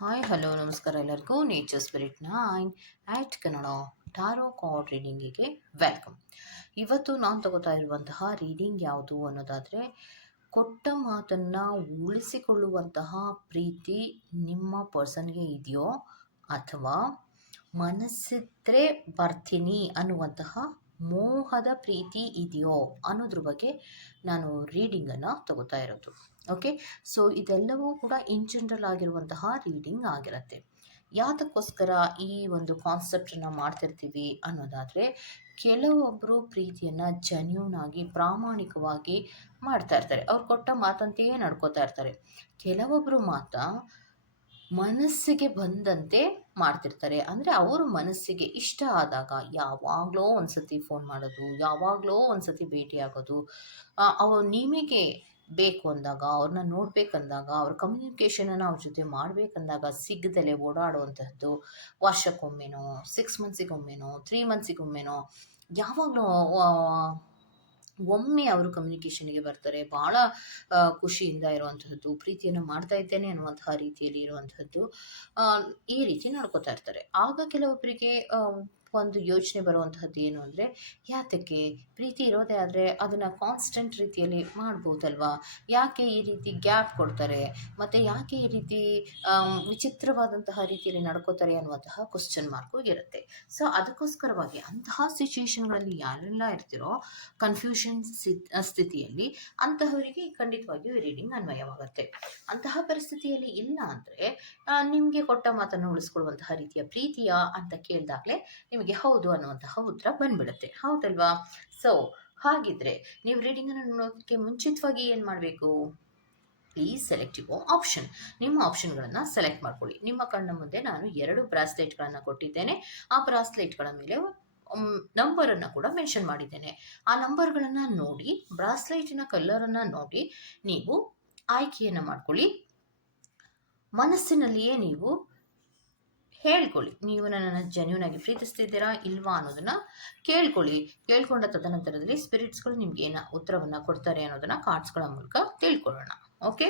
Hi hello ನಮಸ್ಕಾರ ಎಲ್ಲರಿಗೂ nature spirit 9 Kannada tarot card ರೀಡಿಂಗಿಗೆ ವೆಲ್ಕಮ್. ಇವತ್ತು ನಾನು ತಗೋತಾ ಇರುವಂತಹ ರೀಡಿಂಗ್ ಯಾವುದು ಅನ್ನೋದಾದರೆ, ಕೊಟ್ಟ ಮಾತನ್ನು ಉಳಿಸಿಕೊಳ್ಳುವಂತಹ ಪ್ರೀತಿ ನಿಮ್ಮ ಪರ್ಸನ್ಗೆ ಇದೆಯೋ ಅಥವಾ ಮನಸ್ಸಿದ್ರೆ ಬರ್ತೀನಿ ಅನ್ನುವಂತಹ ಮೋಹದ ಪ್ರೀತಿ ಇದೆಯೋ ಅನ್ನೋದ್ರ ಬಗ್ಗೆ ನಾನು ರೀಡಿಂಗನ್ನು ತಗೋತಾ ಇರೋದು. ಓಕೆ, ಸೊ ಇದೆಲ್ಲವೂ ಕೂಡ ಇನ್ ಜನರಲ್ ಆಗಿರುವಂತಹ ರೀಡಿಂಗ್ ಆಗಿರುತ್ತೆ. ಯಾತಕ್ಕೋಸ್ಕರ ಈ ಒಂದು ಕಾನ್ಸೆಪ್ಟನ್ನು ಮಾಡ್ತಿರ್ತೀವಿ ಅನ್ನೋದಾದರೆ, ಕೆಲವೊಬ್ಬರು ಪ್ರೀತಿಯನ್ನು ಜೆನ್ಯೂನ್ ಆಗಿ ಪ್ರಾಮಾಣಿಕವಾಗಿ ಮಾಡ್ತಾ ಇರ್ತಾರೆ, ಅವ್ರು ಕೊಟ್ಟ ಮಾತಂತೆಯೇ ನಡ್ಕೋತಾ ಇರ್ತಾರೆ. ಕೆಲವೊಬ್ಬರು ಮಾತ್ರ ಮನಸ್ಸಿಗೆ ಬಂದಂತೆ ಮಾಡ್ತಿರ್ತಾರೆ. ಅಂದರೆ ಅವರು ಮನಸ್ಸಿಗೆ ಇಷ್ಟ ಆದಾಗ ಯಾವಾಗಲೋ ಒಂದ್ಸತಿ ಫೋನ್ ಮಾಡೋದು, ಯಾವಾಗಲೋ ಒಂದ್ಸತಿ ಭೇಟಿಯಾಗೋದು, ಅವ್ರು ನಿಮಗೆ ಬೇಕು ಅಂದಾಗ, ಅವ್ರನ್ನ ನೋಡಬೇಕಂದಾಗ, ಅವ್ರ ಕಮ್ಯುನಿಕೇಷನನ್ನು ಅವ್ರ ಜೊತೆ ಮಾಡಬೇಕಂದಾಗ ಸಿಗದಲೇ ಓಡಾಡುವಂತಹದ್ದು. ವರ್ಷಕ್ಕೊಮ್ಮೆನೋ, 6 ಮಂತ್ಸಿಗೊಮ್ಮೆನೋ, 3 ಮಂತ್ಸಿಗೊಮ್ಮೆನೋ, ಯಾವಾಗಲೂ ಒಮ್ಮೆ ಅವರು ಕಮ್ಯುನಿಕೇಷನ್ಗೆ ಬರ್ತಾರೆ. ಭಾಳ ಖುಷಿಯಿಂದ ಇರುವಂತಹದ್ದು, ಪ್ರೀತಿಯನ್ನು ಮಾಡ್ತಾ ಇದ್ದೇನೆ ಅನ್ನುವಂತಹ ರೀತಿಯಲ್ಲಿ ಇರುವಂತಹದ್ದು, ಈ ರೀತಿ ನಡ್ಕೋತಾ ಇರ್ತಾರೆ. ಆಗ ಕೆಲವೊಬ್ಬರಿಗೆ ಒಂದು ಯೋಚನೆ ಬರುವಂತಹದ್ದು ಏನು ಅಂದರೆ, ಯಾತಕ್ಕೆ ಪ್ರೀತಿ ಇರೋದೇ ಆದರೆ ಅದನ್ನು ಕಾನ್ಸ್ಟೆಂಟ್ ರೀತಿಯಲ್ಲಿ ಮಾಡ್ಬೋದಲ್ವಾ, ಯಾಕೆ ಈ ರೀತಿ ಗ್ಯಾಪ್ ಕೊಡ್ತಾರೆ, ಮತ್ತು ಯಾಕೆ ಈ ರೀತಿ ವಿಚಿತ್ರವಾದಂತಹ ರೀತಿಯಲ್ಲಿ ನಡ್ಕೋತಾರೆ ಅನ್ನುವಂತಹ ಕ್ವಶನ್ ಮಾರ್ಕು ಇರುತ್ತೆ. ಸೊ ಅದಕ್ಕೋಸ್ಕರವಾಗಿ ಅಂತಹ ಸಿಚುವೇಶನ್ಗಳಲ್ಲಿ ಯಾರೆಲ್ಲ ಇರ್ತಿರೋ ಕನ್ಫ್ಯೂಷನ್ ಸ್ಥಿತಿಯಲ್ಲಿ, ಅಂತಹವರಿಗೆ ಖಂಡಿತವಾಗಿಯೂ ರೀಡಿಂಗ್ ಅನ್ವಯವಾಗುತ್ತೆ. ಅಂತಹ ಪರಿಸ್ಥಿತಿಯಲ್ಲಿ ಇಲ್ಲ ಅಂದರೆ, ನಿಮಗೆ ಕೊಟ್ಟ ಮಾತನ್ನು ಉಳಿಸ್ಕೊಳ್ಳುವಂತಹ ರೀತಿಯ ಪ್ರೀತಿಯ ಅಂತ ಕೇಳಿದಾಗಲೇ ನಿಮಗೆ ಹೌದು ಅನ್ನುವಂತಹ ಉತ್ತರ ಬಂದ್ಬಿಡುತ್ತೆ, ಹೌದಲ್ವಾ? ಸೊ ಹಾಗಿದ್ರೆ ನೀವು ರೀಡಿಂಗನ್ನು ನೋಡೋದಕ್ಕೆ ಮುಂಚಿತವಾಗಿ ಏನು ಮಾಡಬೇಕು? Please select your option. ನಿಮ್ಮ ಆಪ್ಷನ್ಗಳನ್ನು ಸೆಲೆಕ್ಟ್ ಮಾಡ್ಕೊಳ್ಳಿ. ನಿಮ್ಮ ಕಣ್ಣ ಮುಂದೆ ನಾನು 2 ಬ್ರಾಸ್ಲೆಟ್ಗಳನ್ನು ಕೊಟ್ಟಿದ್ದೇನೆ. ಆ ಬ್ರಾಸ್ಲೆಟ್ಗಳ ಮೇಲೆ ನಂಬರನ್ನು ಕೂಡ ಮೆನ್ಷನ್ ಮಾಡಿದ್ದೇನೆ. ಆ ನಂಬರ್ಗಳನ್ನು ನೋಡಿ, ಬ್ರಾಸ್ಲೈಟಿನ ಕಲರನ್ನು ನೋಡಿ ನೀವು ಆಯ್ಕೆಯನ್ನು ಮಾಡ್ಕೊಳ್ಳಿ. ಮನಸ್ಸಿನಲ್ಲಿಯೇ ನೀವು ಹೇಳ್ಕೊಳ್ಳಿ, ನೀವು ನನ್ನನ್ನು ಜೆನ್ಯೂನ್ ಆಗಿ ಪ್ರೀತಿಸ್ತಿದ್ದೀರಾ ಇಲ್ವಾ ಅನ್ನೋದನ್ನು ಕೇಳ್ಕೊಳ್ಳಿ. ಕೇಳ್ಕೊಂಡ ತದನಂತರದಲ್ಲಿ ಸ್ಪಿರಿಟ್ಸ್ಗಳು ನಿಮ್ಗೆ ಏನು ಉತ್ತರವನ್ನು ಕೊಡ್ತಾರೆ ಅನ್ನೋದನ್ನು ಕಾರ್ಡ್ಸ್ಗಳ ಮೂಲಕ ತಿಳ್ಕೊಳ್ಳೋಣ. ಓಕೆ,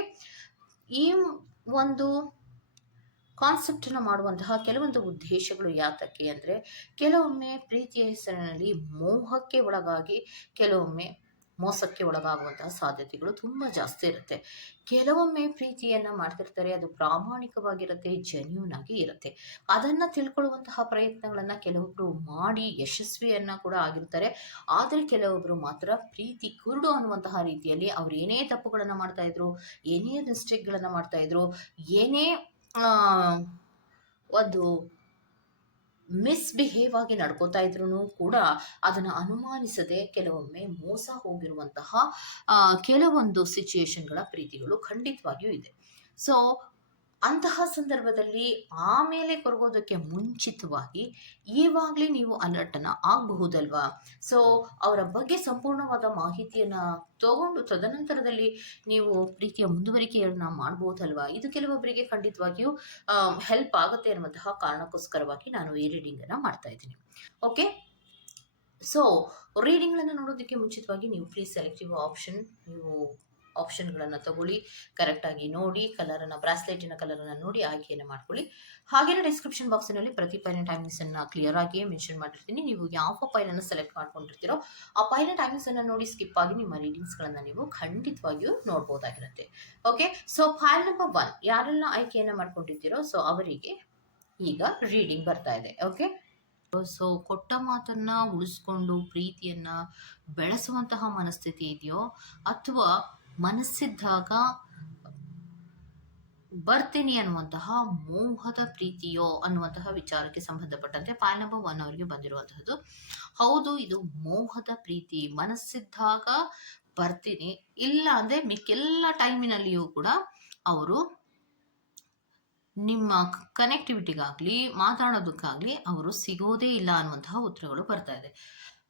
ಈ ಒಂದು ಕಾನ್ಸೆಪ್ಟನ್ನು ಮಾಡುವಂತಹ ಕೆಲವೊಂದು ಉದ್ದೇಶಗಳು ಯಾತಕ್ಕೆ ಅಂದರೆ, ಕೆಲವೊಮ್ಮೆ ಪ್ರೀತಿಯ ಹೆಸರಿನಲ್ಲಿ ಮೋಹಕ್ಕೆ ಒಳಗಾಗಿ ಕೆಲವೊಮ್ಮೆ ಮೋಸಕ್ಕೆ ಒಳಗಾಗುವಂತಹ ಸಾಧ್ಯತೆಗಳು ತುಂಬ ಜಾಸ್ತಿ ಇರುತ್ತೆ. ಕೆಲವೊಮ್ಮೆ ಪ್ರೀತಿಯನ್ನು ಮಾಡ್ತಿರ್ತಾರೆ, ಅದು ಪ್ರಾಮಾಣಿಕವಾಗಿರುತ್ತೆ, ಜೆನ್ಯೂನ್ ಆಗಿ ಇರುತ್ತೆ. ಅದನ್ನು ತಿಳ್ಕೊಳ್ಳುವಂತಹ ಪ್ರಯತ್ನಗಳನ್ನು ಕೆಲವೊಬ್ಬರು ಮಾಡಿ ಯಶಸ್ವಿಯನ್ನು ಕೂಡ ಆಗಿರ್ತಾರೆ. ಆದರೆ ಕೆಲವೊಬ್ಬರು ಮಾತ್ರ ಪ್ರೀತಿ ಕುರುಡು ಅನ್ನುವಂತಹ ರೀತಿಯಲ್ಲಿ ಅವ್ರು ಏನೇ ತಪ್ಪುಗಳನ್ನು ಮಾಡ್ತಾಯಿದ್ರು, ಏನೇ ಮಿಸ್ಟೇಕ್ಗಳನ್ನು ಮಾಡ್ತಾಯಿದ್ರು, ಏನೇ ಒಂದು ಮಿಸ್ಬಿಹೇವ್ ಆಗಿ ನಡ್ಕೋತಾ ಇದ್ರೂ ಕೂಡ ಅದನ್ನು ಅನುಮಾನಿಸದೆ ಕೆಲವೊಮ್ಮೆ ಮೋಸ ಹೋಗಿರುವಂತಹ ಕೆಲವೊಂದು ಸಿಚುಯೇಷನ್ಗಳ ಪ್ರೀತಿಗಳು ಖಂಡಿತವಾಗಿಯೂ ಇದೆ. ಸೊ ಅಂತಹ ಸಂದರ್ಭದಲ್ಲಿ ಆಮೇಲೆ ಕೊರಗೋದಕ್ಕೆ ಮುಂಚಿತವಾಗಿ ಈವಾಗಲೇ ನೀವು ಅಲರ್ಟನ್ನು ಆಗಬಹುದಲ್ವಾ? ಸೊ ಅವರ ಬಗ್ಗೆ ಸಂಪೂರ್ಣವಾದ ಮಾಹಿತಿಯನ್ನು ತಗೊಂಡು ತದನಂತರದಲ್ಲಿ ನೀವು ಪ್ರೀತಿಯ ಮುಂದುವರಿಕೆಯನ್ನು ಮಾಡ್ಬೋದಲ್ವಾ? ಇದು ಕೆಲವೊಬ್ಬರಿಗೆ ಖಂಡಿತವಾಗಿಯೂ ಹೆಲ್ಪ್ ಆಗುತ್ತೆ ಅನ್ನುವಂತಹ ಕಾರಣಕ್ಕೋಸ್ಕರವಾಗಿ ನಾನು ಈ ರೀಡಿಂಗನ್ನು ಮಾಡ್ತಾ ಇದ್ದೀನಿ. ಓಕೆ, ಸೊ ರೀಡಿಂಗ್ಗಳನ್ನು ನೋಡೋದಕ್ಕೆ ಮುಂಚಿತವಾಗಿ ನೀವು ಪ್ಲೀಸ್ ಸೆಲೆಕ್ಟ್ ಯುವರ್ ಆಪ್ಷನ್. ನೀವು ಆಪ್ಷನ್ಗಳನ್ನು ತಗೊಳ್ಳಿ, ಕರೆಕ್ಟಾಗಿ ನೋಡಿ, ಕಲರನ್ನು, ಬ್ರಾಸ್ಲೆಟಿನ ಕಲರನ್ನು ನೋಡಿ ಆಯ್ಕೆಯನ್ನು ಮಾಡ್ಕೊಳ್ಳಿ. ಹಾಗೆಯೇ ಡಿಸ್ಕ್ರಿಪ್ಷನ್ ಬಾಕ್ಸಿನಲ್ಲಿ ಪ್ರತಿ ಫೈಲಿನ ಟೈಮಿಂಗ್ಸನ್ನು ಕ್ಲಿಯರ್ ಆಗಿ ಮೆನ್ಷನ್ ಮಾಡಿರ್ತೀನಿ. ನೀವು ಯಾವ ಫೈಲನ್ನು ಸೆಲೆಕ್ಟ್ ಮಾಡ್ಕೊಂಡಿರ್ತೀರೋ ಆ ಫೈಲಿನ ಟೈಮಿಂಗ್ಸನ್ನು ನೋಡಿ ಸ್ಕಿಪ್ ಆಗಿ ನಿಮ್ಮ ರೀಡಿಂಗ್ಸ್ಗಳನ್ನು ನೀವು ಖಂಡಿತವಾಗಿಯೂ ನೋಡ್ಬೋದಾಗಿರುತ್ತೆ. ಓಕೆ, ಸೊ ಫೈಲ್ ನಂಬರ್ 1 ಯಾರೆಲ್ಲ ಆಯ್ಕೆಯನ್ನು ಮಾಡ್ಕೊಂಡಿರ್ತೀರೋ ಸೊ ಅವರಿಗೆ ಈಗ ರೀಡಿಂಗ್ ಬರ್ತಾ ಇದೆ. ಓಕೆ, ಸೊ ಕೊಟ್ಟ ಮಾತನ್ನು ಉಳಿಸ್ಕೊಂಡು ಪ್ರೀತಿಯನ್ನು ಬೆಳೆಸುವಂತಹ ಮನಸ್ಥಿತಿ ಇದೆಯೋ ಅಥವಾ ಮನಸ್ಸಿದ್ದಾಗ ಬರ್ತೀನಿ ಅನ್ನುವಂತಹ ಮೋಹದ ಪ್ರೀತಿಯೋ ಅನ್ನುವಂತಹ ವಿಚಾರಕ್ಕೆ ಸಂಬಂಧಪಟ್ಟಂತೆ ಫೈಲ್ ನಂಬರ್ 1 ಅವರಿಗೆ ಬಂದಿರುವಂತಹದ್ದು. ಹೌದು, ಇದು ಮೋಹದ ಪ್ರೀತಿ. ಮನಸ್ಸಿದ್ದಾಗ ಬರ್ತೀನಿ, ಇಲ್ಲ ಅಂದರೆ ಮಿಕ್ಕೆಲ್ಲ ಟೈಮಿನಲ್ಲಿಯೂ ಕೂಡ ಅವರು ನಿಮ್ಮ ಕನೆಕ್ಟಿವಿಟಿಗಾಗಲಿ ಮಾತಾಡೋದಕ್ಕಾಗಲಿ ಅವರು ಸಿಗೋದೇ ಇಲ್ಲ ಅನ್ನುವಂತಹ ಉತ್ತರಗಳು ಬರ್ತಾ ಇದೆ.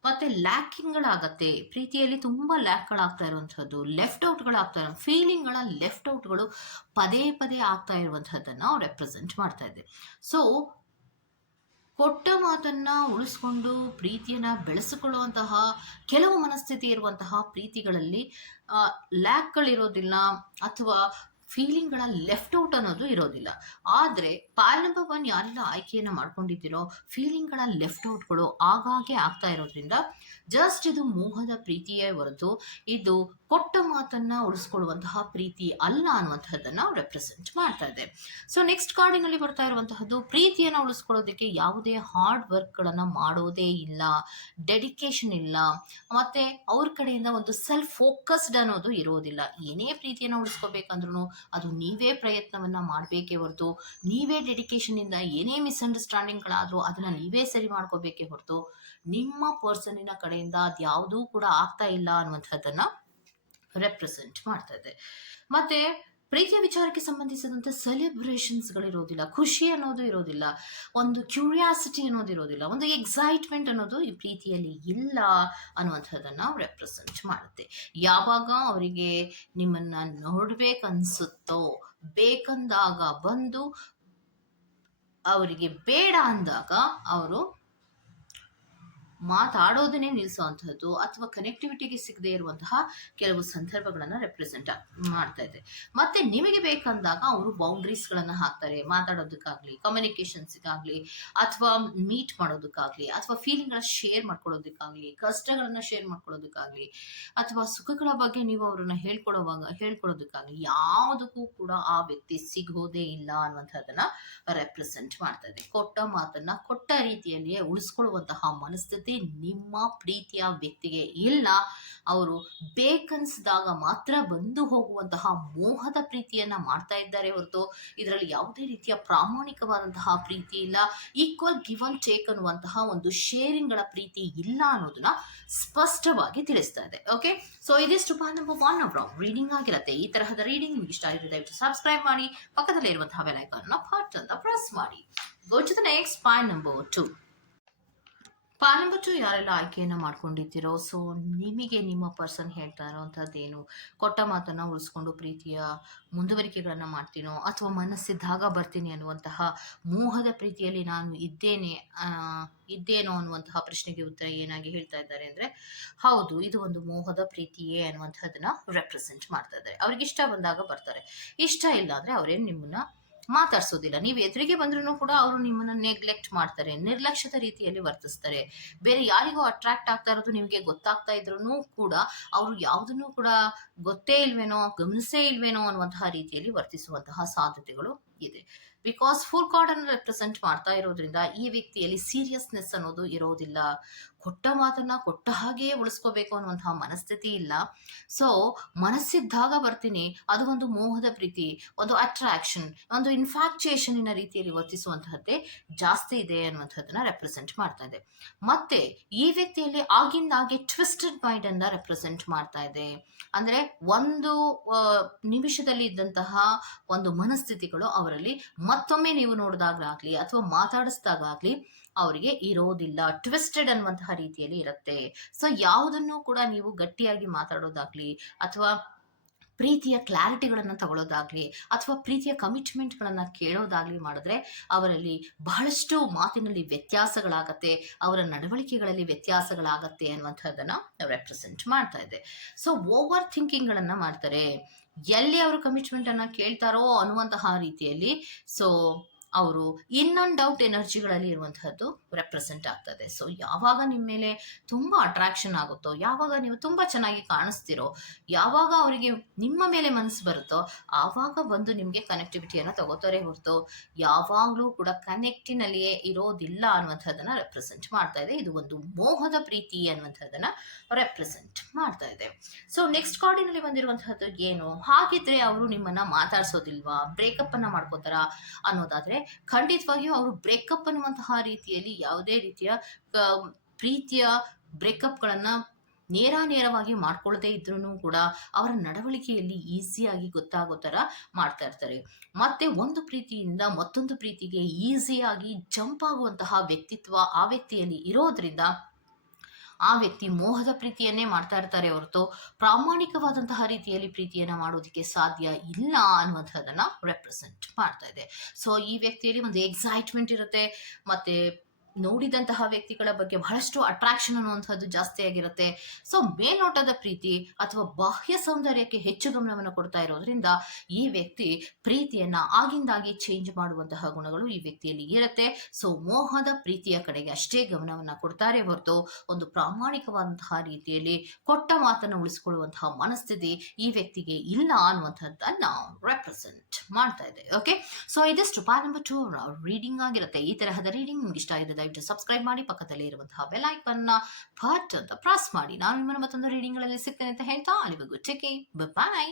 ಮತ್ತು ಲ್ಯಾಕಿಂಗ್ಗಳಾಗತ್ತೆ ಪ್ರೀತಿಯಲ್ಲಿ, ತುಂಬ ಲ್ಯಾಕ್ಗಳಾಗ್ತಾ ಇರುವಂಥದ್ದು, ಲೆಫ್ಟ್ ಔಟ್ಗಳಾಗ್ತಾ ಇರೋ ಫೀಲಿಂಗ್ಗಳ ಲೆಫ್ಟ್ ಔಟ್ಗಳು ಪದೇ ಪದೇ ಆಗ್ತಾ ಇರುವಂಥದ್ದನ್ನು ಅವ್ರು ರೆಪ್ರೆಸೆಂಟ್ ಮಾಡ್ತಾ ಇದೆ. ಸೊ ಕೊಟ್ಟ ಮಾತನ್ನು ಉಳಿಸ್ಕೊಂಡು ಪ್ರೀತಿಯನ್ನು ಬೆಳೆಸಿಕೊಳ್ಳುವಂತಹ ಕೆಲವು ಮನಸ್ಥಿತಿ ಇರುವಂತಹ ಪ್ರೀತಿಗಳಲ್ಲಿ ಲ್ಯಾಕ್ಗಳಿರೋದಿಲ್ಲ ಅಥವಾ ಫೀಲಿಂಗ್ಗಳ ಲೆಫ್ಟ್ ಔಟ್ ಅನ್ನೋದು ಇರೋದಿಲ್ಲ. ಆದರೆ ಪಾಲ್ ನಂಬರ್ 1 ಯಾರೆಲ್ಲ ಆಯ್ಕೆಯನ್ನು ಮಾಡ್ಕೊಂಡಿದ್ದೀರೋ ಫೀಲಿಂಗ್ಗಳ ಲೆಫ್ಟ್ ಔಟ್ಗಳು ಆಗಾಗ್ಗೆ ಆಗ್ತಾ ಇರೋದ್ರಿಂದ ಜಸ್ಟ್ ಇದು ಮೋಹದ ಪ್ರೀತಿಯೇ ಹೊರತು ಇದು ಕೊಟ್ಟ ಮಾತನ್ನ ಉಳಿಸ್ಕೊಳ್ಳುವಂತಹ ಪ್ರೀತಿ ಅಲ್ಲ ಅನ್ನುವಂತಹದ್ದನ್ನ ರೆಪ್ರೆಸೆಂಟ್ ಮಾಡ್ತಾ ಇದೆ. ಸೊ ನೆಕ್ಸ್ಟ್ ಕಾರ್ಡಿನಲ್ಲಿ ಬರ್ತಾ ಇರುವಂತಹದ್ದು ಪ್ರೀತಿಯನ್ನ ಉಳಿಸ್ಕೊಳ್ಳೋದಕ್ಕೆ ಯಾವುದೇ ಹಾರ್ಡ್ ವರ್ಕ್ ಗಳನ್ನ ಮಾಡೋದೇ ಇಲ್ಲ, ಡೆಡಿಕೇಶನ್ ಇಲ್ಲ, ಮತ್ತೆ ಅವ್ರ ಕಡೆಯಿಂದ ಒಂದು ಸೆಲ್ಫ್ ಫೋಕಸ್ಡ್ ಅನ್ನೋದು ಇರೋದಿಲ್ಲ. ಏನೇ ಪ್ರೀತಿಯನ್ನ ಉಳಿಸ್ಕೋಬೇಕಂದ್ರೂ ಅದು ನೀವೇ ಪ್ರಯತ್ನವನ್ನ ಮಾಡಬೇಕೇ ಹೊರತು, ನೀವೇ ಡೆಡಿಕೇಶನ್ ಇಂದ ಏನೇ ಮಿಸ್ಅಂಡರ್ಸ್ಟ್ಯಾಂಡಿಂಗ್ಗಳಾದ್ರೂ ಅದನ್ನ ನೀವೇ ಸರಿ ಮಾಡ್ಕೋಬೇಕೇ ಹೊರತು ನಿಮ್ಮ ಪರ್ಸನಿನ ಕಡೆಯಿಂದ ಅದ್ಯಾವುದೂ ಕೂಡ ಆಗ್ತಾ ಇಲ್ಲ ಅನ್ನುವಂಥದ್ದನ್ನ ರೆಪ್ರೆಸೆಂಟ್ ಮಾಡ್ತಾ ಇದೆ. ಮತ್ತೆ ಪ್ರೀತಿಯ ವಿಚಾರಕ್ಕೆ ಸಂಬಂಧಿಸಿದಂತೆ ಸೆಲೆಬ್ರೇಷನ್ಸ್ಗಳಿರೋದಿಲ್ಲ, ಖುಷಿ ಅನ್ನೋದು ಇರೋದಿಲ್ಲ, ಒಂದು ಕ್ಯೂರಿಯಾಸಿಟಿ ಅನ್ನೋದು ಇರೋದಿಲ್ಲ, ಒಂದು ಎಕ್ಸೈಟ್ಮೆಂಟ್ ಅನ್ನೋದು ಈ ಪ್ರೀತಿಯಲ್ಲಿ ಇಲ್ಲ ಅನ್ನುವಂಥದ್ದನ್ನು ರೆಪ್ರೆಸೆಂಟ್ ಮಾಡುತ್ತೆ. ಯಾವಾಗ ಅವರಿಗೆ ನಿಮ್ಮನ್ನ ನೋಡ್ಬೇಕನ್ಸುತ್ತೋ ಬೇಕಂದಾಗ ಬಂದು, ಅವರಿಗೆ ಬೇಡ ಅಂದಾಗ ಅವರು ಮಾತಾಡೋದನ್ನೇ ನಿಲ್ಲಿಸುವಂತಹದ್ದು ಅಥವಾ ಕನೆಕ್ಟಿವಿಟಿಗೆ ಸಿಗದೇ ಇರುವಂತಹ ಕೆಲವು ಸಂದರ್ಭಗಳನ್ನ ರೆಪ್ರೆಸೆಂಟ್ ಮಾಡ್ತಾ ಇದೆ. ಮತ್ತೆ ನಿಮಗೆ ಬೇಕಂದಾಗ ಅವರು ಬೌಂಡ್ರೀಸ್ಗಳನ್ನ ಹಾಕ್ತಾರೆ, ಮಾತಾಡೋದಕ್ಕಾಗ್ಲಿ, ಕಮ್ಯುನಿಕೇಶನ್ಸ್ಗಾಗ್ಲಿ, ಅಥವಾ ಮೀಟ್ ಮಾಡೋದಕ್ಕಾಗ್ಲಿ, ಅಥವಾ ಫೀಲಿಂಗ್ಗಳ ಶೇರ್ ಮಾಡ್ಕೊಳ್ಳೋದಕ್ಕಾಗ್ಲಿ, ಕಷ್ಟಗಳನ್ನ ಶೇರ್ ಮಾಡ್ಕೊಳ್ಳೋದಕ್ಕಾಗ್ಲಿ, ಅಥವಾ ಸುಖಗಳ ಬಗ್ಗೆ ನೀವು ಅವ್ರನ್ನ ಹೇಳ್ಕೊಳ್ಳೋದಕ್ಕಾಗ್ಲಿ ಯಾವುದಕ್ಕೂ ಕೂಡ ಆ ವ್ಯಕ್ತಿ ಸಿಗೋದೇ ಇಲ್ಲ ಅನ್ನುವಂಥದ್ದನ್ನ ರೆಪ್ರೆಸೆಂಟ್ ಮಾಡ್ತಾ ಇದೆ. ಕೊಟ್ಟ ಮಾತನ್ನ ಕೊಟ್ಟ ರೀತಿಯಲ್ಲಿಯೇ ಉಳಿಸ್ಕೊಳ್ಳುವಂತಹ ಮನಸ್ಥಿತಿ ನಿಮ್ಮ ಪ್ರೀತಿಯ ವ್ಯಕ್ತಿಗೆ ಇಲ್ಲ. ಅವರು ಬೇಕನ್ಸಿದಾಗ ಮಾತ್ರ ಬಂದು ಹೋಗುವಂತಹ ಮೋಹದ ಪ್ರೀತಿಯನ್ನ ಮಾಡ್ತಾ ಇದ್ದಾರೆ ಹೊರತು ಇದರಲ್ಲಿ ಯಾವುದೇ ರೀತಿಯ ಪ್ರಾಮಾಣಿಕವಾದಂತಹ ಪ್ರೀತಿ ಇಲ್ಲ. ಈಕ್ವಲ್ ಗಿವ್ ಅಂಡ್ ಟೇಕ್ ಅನ್ನುವಂತಹ ಒಂದು ಶೇರಿಂಗ್ ಗಳ ಪ್ರೀತಿ ಇಲ್ಲ ಅನ್ನೋದನ್ನ ಸ್ಪಷ್ಟವಾಗಿ ತಿಳಿಸ್ತಾ ಇದೆ. ಓಕೆ, ಸೊ ಇದಿಷ್ಟು ಪಾಲ್ ನಂಬರ್ 1 ಅವರ ರೀಡಿಂಗ್ ಆಗಿರುತ್ತೆ. ಈ ತರಹದ ರೀಡಿಂಗ್ ನಿಮ್ಗೆ ಇಷ್ಟ ಆಗಿದ್ರೆ ದಯವಿಟ್ಟು ಸಬ್ಸ್ಕ್ರೈಬ್ ಮಾಡಿ, ಪಕ್ಕದಲ್ಲೇ ಇರುವಂತಹ ಬೆಲ್ ಐಕಾನ್ ಹಾರ್ಟ್ ಅಂತ ಪ್ರೆಸ್ ಮಾಡಿ. Go to the next poll number 2. Poll number 2 ಯಾರೆಲ್ಲ ಆಯ್ಕೆಯನ್ನು ಮಾಡ್ಕೊಂಡಿದ್ದೀರೋ, ಸೊ ನಿಮಗೆ ನಿಮ್ಮ ಪರ್ಸನ್ ಹೇಳ್ತಾ ಇರೋವಂಥದ್ದೇನು, ಕೊಟ್ಟ ಮಾತನ್ನು ಉಳಿಸ್ಕೊಂಡು ಪ್ರೀತಿಯ ಮುಂದುವರಿಕೆಗಳನ್ನು ಮಾಡ್ತೀನೋ ಅಥವಾ ಮನಸ್ಸಿದ್ದಾಗ ಬರ್ತೀನಿ ಅನ್ನುವಂತಹ ಮೋಹದ ಪ್ರೀತಿಯಲ್ಲಿ ನಾನು ಇದ್ದೇನೋ ಅನ್ನುವಂತಹ ಪ್ರಶ್ನೆಗೆ ಉತ್ತರ ಏನಾಗಿ ಹೇಳ್ತಾ ಇದ್ದಾರೆ ಅಂದರೆ, ಹೌದು ಇದು ಒಂದು ಮೋಹದ ಪ್ರೀತಿಯೇ ಅನ್ನುವಂಥದ್ದನ್ನ ರೆಪ್ರೆಸೆಂಟ್ ಮಾಡ್ತಾ ಇದ್ದಾರೆ. ಅವ್ರಿಗೆ ಇಷ್ಟ ಬಂದಾಗ ಬರ್ತಾರೆ, ಇಷ್ಟ ಇಲ್ಲ ಅಂದರೆ ಅವರೇನು ನಿಮ್ಮನ್ನ ಮಾತಾಡ್ಸೋದಿಲ್ಲ. ನೀವು ಎದುರಿಗೆ ಬಂದ್ರೂ ಕೂಡ ಅವರು ನಿಮ್ಮನ್ನ ನೆಗ್ಲೆಕ್ಟ್ ಮಾಡ್ತಾರೆ, ನಿರ್ಲಕ್ಷ್ಯದ ರೀತಿಯಲ್ಲಿ ವರ್ತಿಸ್ತಾರೆ. ಬೇರೆ ಯಾರಿಗೂ ಅಟ್ರಾಕ್ಟ್ ಆಗ್ತಾ ಇರೋದು ನಿಮಗೆ ಗೊತ್ತಾಗ್ತಾ ಇದ್ರೂ ಕೂಡ ಅವರು ಯಾವುದನ್ನು ಕೂಡ ಗೊತ್ತೇ ಇಲ್ವೇನೋ, ಗಮನಿಸೇ ಇಲ್ವೇನೋ ಅನ್ನುವಂತಹ ರೀತಿಯಲ್ಲಿ ವರ್ತಿಸುವಂತಹ ಸಾಧ್ಯತೆಗಳು ಇದೆ. ಬಿಕಾಸ್ ಫುಲ್ ಕಾರ್ಡ್ ಅನ್ನು ರೆಪ್ರೆಸೆಂಟ್ ಮಾಡ್ತಾ ಇರೋದ್ರಿಂದ ಈ ವ್ಯಕ್ತಿಯಲ್ಲಿ ಸೀರಿಯಸ್ನೆಸ್ ಅನ್ನೋದು ಇರೋದಿಲ್ಲ. ಕೊಟ್ಟ ಮಾತನ್ನ ಕೊಟ್ಟ ಹಾಗೆ ಉಳಿಸ್ಕೋಬೇಕು ಅನ್ನುವಂತಹ ಮನಸ್ಥಿತಿ ಇಲ್ಲ. ಸೊ ಮನಸ್ಸಿದ್ದಾಗ ಬರ್ತೀನಿ, ಅದು ಒಂದು ಮೋಹದ ಪ್ರೀತಿ, ಒಂದು ಅಟ್ರಾಕ್ಷನ್, ಒಂದು ಇನ್ಫ್ಯಾಕ್ಚುಯೇಷನ್ ರೀತಿಯಲ್ಲಿ ವರ್ತಿಸುವಂತಹದ್ದೇ ಜಾಸ್ತಿ ಇದೆ ಅನ್ನುವಂಥದ್ದನ್ನ ರೆಪ್ರೆಸೆಂಟ್ ಮಾಡ್ತಾ ಇದೆ. ಮತ್ತೆ ಈ ವ್ಯಕ್ತಿಯಲ್ಲಿ ಆಗಿಂದಾಗೆ ಟ್ವಿಸ್ಟೆಡ್ ಮೈಂಡ್ ಅನ್ನ ರೆಪ್ರೆಸೆಂಟ್ ಮಾಡ್ತಾ ಇದೆ. ಅಂದ್ರೆ ಒಂದು ನಿಮಿಷದಲ್ಲಿ ಇದ್ದಂತಹ ಒಂದು ಮನಸ್ಥಿತಿಗಳು ಅವರಲ್ಲಿ ಮತ್ತೊಮ್ಮೆ ನೀವು ನೋಡಿದಾಗಲಾಗ್ಲಿ ಅಥವಾ ಮಾತಾಡಿಸಿದಾಗಲಾಗ್ಲಿ ಅವರಿಗೆ ಇರೋದಿಲ್ಲ, ಟ್ವಿಸ್ಟೆಡ್ ಅನ್ನುವಂತಹ ರೀತಿಯಲ್ಲಿ ಇರುತ್ತೆ. ಸೊ ಯಾವುದನ್ನು ಕೂಡ ನೀವು ಗಟ್ಟಿಯಾಗಿ ಮಾತಾಡೋದಾಗ್ಲಿ ಅಥವಾ ಪ್ರೀತಿಯ ಕ್ಲಾರಿಟಿಗಳನ್ನು ತಗೊಳ್ಳೋದಾಗ್ಲಿ ಅಥವಾ ಪ್ರೀತಿಯ ಕಮಿಟ್ಮೆಂಟ್ಗಳನ್ನು ಕೇಳೋದಾಗ್ಲಿ ಮಾಡಿದ್ರೆ ಅವರಲ್ಲಿ ಬಹಳಷ್ಟು ಮಾತಿನಲ್ಲಿ ವ್ಯತ್ಯಾಸಗಳಾಗತ್ತೆ, ಅವರ ನಡವಳಿಕೆಗಳಲ್ಲಿ ವ್ಯತ್ಯಾಸಗಳಾಗತ್ತೆ ಅನ್ನುವಂಥದ್ದನ್ನು ರೆಪ್ರೆಸೆಂಟ್ ಮಾಡ್ತಾ ಇದೆ. ಸೊ ಓವರ್ ಥಿಂಕಿಂಗ್ಗಳನ್ನು ಮಾಡ್ತಾರೆ, ಎಲ್ಲಿ ಅವರು ಕಮಿಟ್ಮೆಂಟನ್ನು ಕೇಳ್ತಾರೋ ಅನ್ನುವಂತಹ ರೀತಿಯಲ್ಲಿ ಸೊ ಅವರು ಇನ್ ಅಂಡ್ ಔಟ್ ಎನರ್ಜಿಗಳಲ್ಲಿ ಇರುವಂತಹದ್ದು ರೆಪ್ರೆಸೆಂಟ್ ಆಗ್ತದೆ. ಸೊ ಯಾವಾಗ ನಿಮ್ಮ ಮೇಲೆ ತುಂಬ ಅಟ್ರಾಕ್ಷನ್ ಆಗುತ್ತೋ, ಯಾವಾಗ ನೀವು ತುಂಬ ಚೆನ್ನಾಗಿ ಕಾಣಿಸ್ತಿರೋ, ಯಾವಾಗ ಅವರಿಗೆ ನಿಮ್ಮ ಮೇಲೆ ಮನಸ್ಸು ಬರುತ್ತೋ ಆವಾಗ ಬಂದು ನಿಮಗೆ ಕನೆಕ್ಟಿವಿಟಿಯನ್ನು ತಗೋತಾರೆ ಹೊರತು ಯಾವಾಗಲೂ ಕೂಡ ಕನೆಕ್ಟಿನಲ್ಲಿಯೇ ಇರೋದಿಲ್ಲ ಅನ್ನುವಂಥದ್ದನ್ನು ರೆಪ್ರೆಸೆಂಟ್ ಮಾಡ್ತಾ ಇದೆ. ಇದು ಒಂದು ಮೋಹದ ಪ್ರೀತಿ ಅನ್ನುವಂಥದ್ದನ್ನು ರೆಪ್ರೆಸೆಂಟ್ ಮಾಡ್ತಾ ಇದೆ. ಸೊ ನೆಕ್ಸ್ಟ್ ಕಾರ್ಡಿನಲ್ಲಿ ಬಂದಿರುವಂತಹದ್ದು ಏನು, ಹಾಗಿದ್ರೆ ಅವರು ನಿಮ್ಮನ್ನ ಮಾತಾಡ್ಸೋದಿಲ್ವಾ, ಬ್ರೇಕಪ್ ಅನ್ನ ಮಾಡ್ಕೋತಾರ ಅನ್ನೋದಾದ್ರೆ ಖಂಡಿತವಾಗಿಯೂ ಅವರು ಬ್ರೇಕಪ್ ಅನ್ನುವಂತಹ ರೀತಿಯಲ್ಲಿ ಯಾವುದೇ ರೀತಿಯ ಪ್ರೀತಿಯ ಬ್ರೇಕಪ್ಗಳನ್ನ ನೇರವಾಗಿ ಮಾಡ್ಕೊಳ್ಳದೆ ಇದ್ರೂ ಕೂಡ ಅವರ ನಡವಳಿಕೆಯಲ್ಲಿ ಈಸಿಯಾಗಿ ಗೊತ್ತಾಗೋ ಥರ ಮಾಡ್ತಾ ಇರ್ತಾರೆ. ಮತ್ತೆ ಒಂದು ಪ್ರೀತಿಯಿಂದ ಮತ್ತೊಂದು ಪ್ರೀತಿಗೆ ಈಸಿಯಾಗಿ ಜಂಪ್ ಆಗುವಂತಹ ವ್ಯಕ್ತಿತ್ವ ಆ ವ್ಯಕ್ತಿಯಲ್ಲಿ ಇರೋದ್ರಿಂದ ಆ ವ್ಯಕ್ತಿ ಮೋಹದ ಪ್ರೀತಿಯನ್ನೇ ಮಾಡ್ತಾ ಇರ್ತಾರೆ ಹೊರತು ಪ್ರಾಮಾಣಿಕವಾದಂತಹ ರೀತಿಯಲ್ಲಿ ಪ್ರೀತಿಯನ್ನ ಮಾಡೋದಕ್ಕೆ ಸಾಧ್ಯ ಇಲ್ಲ ಅನ್ನುವಂಥದ್ದನ್ನ ರೆಪ್ರೆಸೆಂಟ್ ಮಾಡ್ತಾ ಇದೆ. ಸೊ ಈ ವ್ಯಕ್ತಿಯಲ್ಲಿ ಒಂದು ಎಕ್ಸೈಟ್ಮೆಂಟ್ ಇರುತ್ತೆ, ಮತ್ತೆ ನೋಡಿದಂತಹ ವ್ಯಕ್ತಿಗಳ ಬಗ್ಗೆ ಬಹಳಷ್ಟು ಅಟ್ರಾಕ್ಷನ್ ಅನ್ನುವಂಥದ್ದು ಜಾಸ್ತಿ ಆಗಿರುತ್ತೆ. ಸೊ ಮೇಲ್ನೋಟದ ಪ್ರೀತಿ ಅಥವಾ ಬಾಹ್ಯ ಸೌಂದರ್ಯಕ್ಕೆ ಹೆಚ್ಚು ಗಮನವನ್ನು ಕೊಡ್ತಾ ಇರೋದ್ರಿಂದ ಈ ವ್ಯಕ್ತಿ ಪ್ರೀತಿಯನ್ನ ಆಗಿಂದಾಗಿ ಚೇಂಜ್ ಮಾಡುವಂತಹ ಗುಣಗಳು ಈ ವ್ಯಕ್ತಿಯಲ್ಲಿ ಇರುತ್ತೆ. ಸೊ ಮೋಹದ ಪ್ರೀತಿಯ ಕಡೆಗೆ ಅಷ್ಟೇ ಗಮನವನ್ನ ಕೊಡ್ತಾರೆ ಹೊರತು ಒಂದು ಪ್ರಾಮಾಣಿಕವಾದಂತಹ ರೀತಿಯಲ್ಲಿ ಕೊಟ್ಟ ಮಾತನ್ನು ಉಳಿಸಿಕೊಳ್ಳುವಂತಹ ಮನಸ್ಥಿತಿ ಈ ವ್ಯಕ್ತಿಗೆ ಇಲ್ಲ ಅನ್ನುವಂಥದ್ದನ್ನ ರೆಪ್ರೆಸೆಂಟ್ ಮಾಡ್ತಾ ಇದೆ. ಓಕೆ, ಸೊ ಇದಿಷ್ಟು ಪಾರ್ಟ್ ನಂಬರ್ 2 ರೀಡಿಂಗ್ ಆಗಿರುತ್ತೆ. ಈ ತರಹದ ರೀಡಿಂಗ್ ನಿಮ್ಗೆ ಇಷ್ಟ ಆಗಿದೆ ದಯವಿಟ್ಟು ಸಬ್ಸ್ಕ್ರೈಬ್ ಮಾಡಿ, ಪಕ್ಕದಲ್ಲಿ ಇರುವಂತಹ ಬೆಲ್ ಐಕಾನ್ ಬಟ್ ಅಂತ ಪ್ರೆಸ್ ಮಾಡಿ. ನಾನು ನಿಮ್ಮನ್ನು ಮತ್ತೊಂದು ರೀಡಿಂಗ್ ಗಳಲ್ಲಿ ಸಿಗ್ತೇನೆ ಅಂತ ಹೇಳ್ತಾ ಅಲ್ಲಿವರೆಗೂ ಟೇಕ್ ಕೇರ್, ಬೈ.